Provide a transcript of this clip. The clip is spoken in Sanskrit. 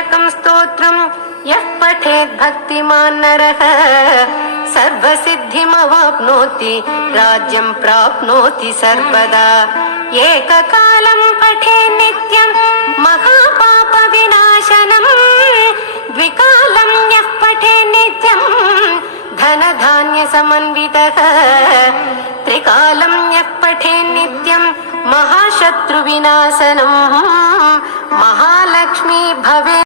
एकं स्तोत्रं यः पठेत् भक्तिमान् नरः सर्वसिद्धिमवाप्नोति राज्यं प्राप्नोति सर्वदा। एककालं पठे नित्यं महापापविनाशनं द्विकालं यः पठे नित्यं धनधान्यसमन्वितः त्रिकालं यः पठे नित्यं महाशत्रुविनाशनं महालक्ष्मी भवेत्।